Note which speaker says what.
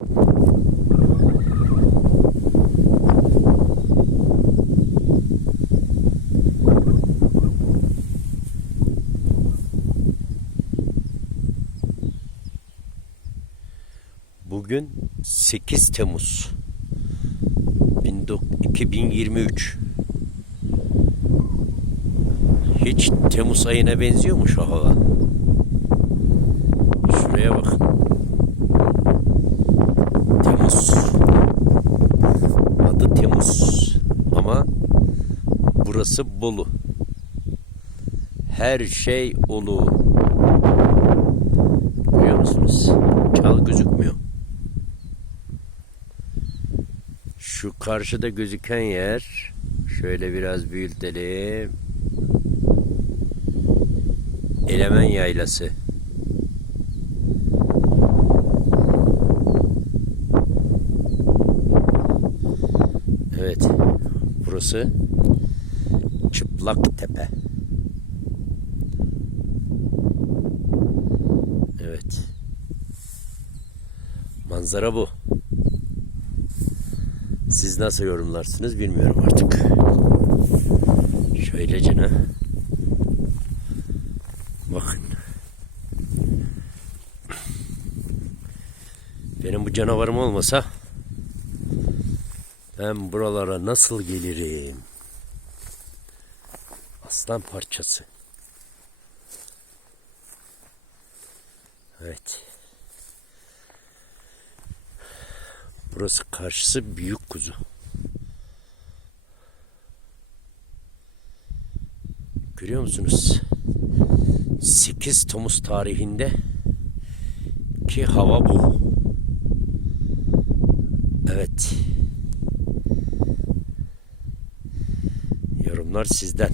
Speaker 1: Bugün 8 Temmuz 19- 2023. Hiç Temmuz ayına benziyor mu şu hava? Şuraya bakın. Temmuz. Adı Temmuz. Ama burası Bolu. Her şey Ulu. Görüyor musunuz? Çal gözükmüyor. Şu karşıda gözüken yer şöyle biraz büyütelim. Elemen Yaylası. Evet. Burası Çıplak Tepe. Evet. Manzara bu. Siz nasıl yorumlarsınız bilmiyorum artık. Şöylecene. Bakın. Benim bu canavarım olmasa ben buralara nasıl gelirim? Aslan parçası. Evet. Burası karşısı büyük kuzu. Görüyor musunuz? 8 Temmuz tarihinde ki hava bu. Evet. Yorumlar sizden.